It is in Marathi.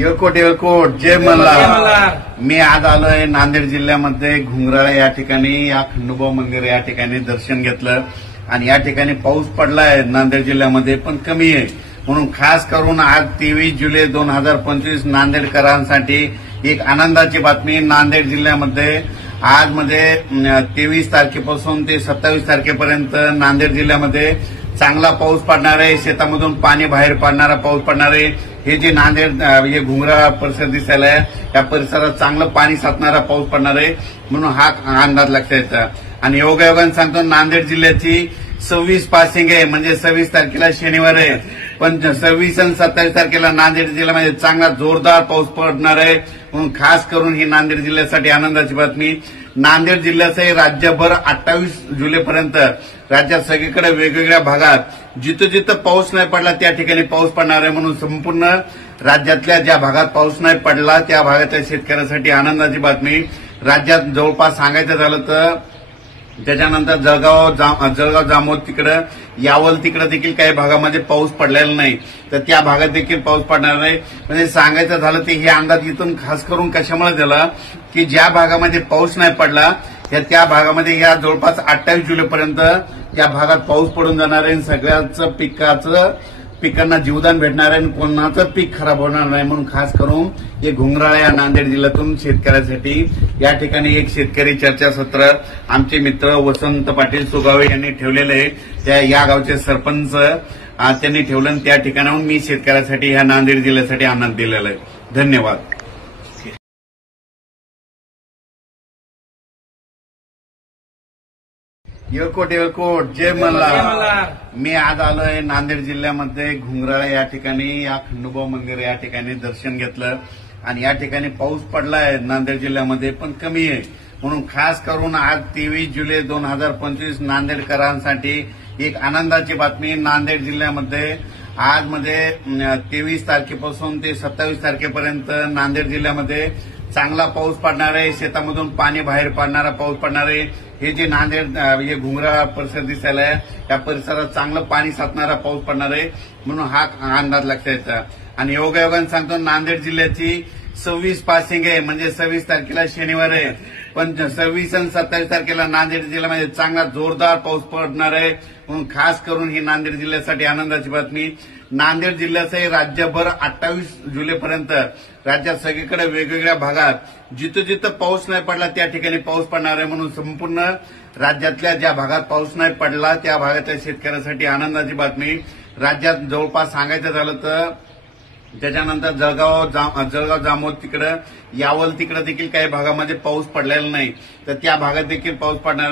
येळकोट येळकोट जय मल्हार। मी आज आलोय नांदेड जिल्ह्यामध्ये घुंगराळे या ठिकाणी या खंडोबा मंदिर या ठिकाणी दर्शन घेतलं आणि या ठिकाणी पाऊस पडलाय नांदेड जिल्ह्यामध्ये पण कमी आहे म्हणून खास करून आज 23 जुलै 2025 नांदेडकरांसाठी एक आनंदाची बातमी। नांदेड जिल्ह्यामध्ये आज मध्ये 23 तारखेपासून ते 27 तारखेपर्यंत नांदेड जिल्ह्यामध्ये चांगला पाऊस पडणार आहे। शेतामधून पाणी बाहेर पडणारा पाऊस पडणार आहे। हे जे नांदेड हे घुंगरा परिसर दिसायला या परिसरात चांगलं पाणी साचणारा पाऊस पडणार आहे म्हणून हा अंदाज लक्षात येतो। आणि योगायोगाने सांगतो नांदेड जिल्ह्याची 26 पासिंग आहे म्हणजे 26 तारखेला शनिवार आहे पण 26 आणि 27 तारखेला नांदेड जिल्ह्यामध्ये चांगला जोरदार पाऊस पडणार आहे म्हणून खास करून ही नांदेड जिल्ह्यासाठी आनंदाची बातमी। नांदेड जिल्ह्यासह राज्यभर 28 जुलैपर्यंत राज्यात सगळीकडे वेगवेगळ्या भागात जिथं जिथं पाऊस नाही पडला त्या ठिकाणी पाऊस पडणार आहे म्हणून संपूर्ण राज्यातल्या ज्या भागात पाऊस नाही पडला त्या भागातल्या शेतकऱ्यांसाठी आनंदाची बातमी। राज्यात जवळपास सांगायचं झालं तर त्याच्यानंतर जळगाव जामोद तिकडं यावल तिकडे देखील काही भागामध्ये पाऊस पडलेला नाही तर त्या भागात देखील पाऊस पडणार नाही। म्हणजे सांगायचं झालं ते हे अंदाज इथून खास करून कशामुळे झाला की ज्या भागामध्ये पाऊस नाही पडला त्या भागामध्ये या जवळपास 28 जुलैपर्यंत त्या भागात पाऊस पडून जाणार आहे। सगळ्याच पिकांना जीवदान भेटणार आहे आणि कोणाचं पीक खराब होणार नाही म्हणून खास करून हे घुंगराळे या नांदेड जिल्ह्यातून शेतकऱ्यांसाठी या ठिकाणी एक शेतकरी चर्चासत्र आमचे मित्र वसंत पाटील सुगावे यांनी ठेवलेले आहे। त्या या गावचे सरपंच त्यांनी ठेवलं त्या ठिकाणाहून मी शेतकऱ्यांसाठी ह्या नांदेड जिल्ह्यासाठी आनंद दिलेला आहे। धन्यवाद। येळकोट येळकोट जय मल्हार। मी आज आलोय नांदेड जिल्ह्यामध्ये घुंगराळे या ठिकाणी या खंडोबा मंदिर या ठिकाणी दर्शन घेतलं आणि या ठिकाणी पाऊस पडलाय नांदेड जिल्ह्यामध्ये पण कमी आहे म्हणून खास करून आज 23 जुलै 2025 नांदेडकरांसाठी एक आनंदाची बातमी। नांदेड जिल्ह्यामध्ये आज मध्ये 23 तारखेपासून ते 27 तारखेपर्यंत नांदेड जिल्ह्यामध्ये चांगला पाऊस पडणार आहे। शेतामधून पाणी बाहेर पडणारा पाऊस पडणार आहे। हे जे नांदेड हे घुंगरा परिसर दिसायला या परिसरात चांगलं पाणी साचणारा पाऊस पडणार आहे म्हणून हा अंदाज लक्षात येतो। आणि योगायोगाने सांगतो नांदेड जिल्ह्याची 26 पासिंग आहे म्हणजे 26 तारखेला शनिवार आहे पण 26 आणि 27 तारखेला नांदेड जिल्ह्यामध्ये चांगला जोरदार पाऊस पडणार आहे म्हणून खास करून ही नांदेड जिल्ह्यासाठी आनंदाची बातमी। नांदेड जिल्ह्यासह राज्यभर 28 जुलैपर्यंत राज्यात सगळीकडे वेगवेगळ्या भागात जिथं जिथं पाऊस नाही पडला त्या ठिकाणी पाऊस पडणार आहे म्हणून संपूर्ण राज्यातल्या ज्या भागात पाऊस नाही पडला त्या भागातल्या शेतकऱ्यांसाठी आनंदाची बातमी। राज्यात जवळपास सांगायचं झालं तर त्याच्यानंतर जळगाव जामोद तिकडं यावल तिकडे देखील काही भागामध्ये पाऊस पडलेला नाही तर त्या भागात देखील पाऊस पडणार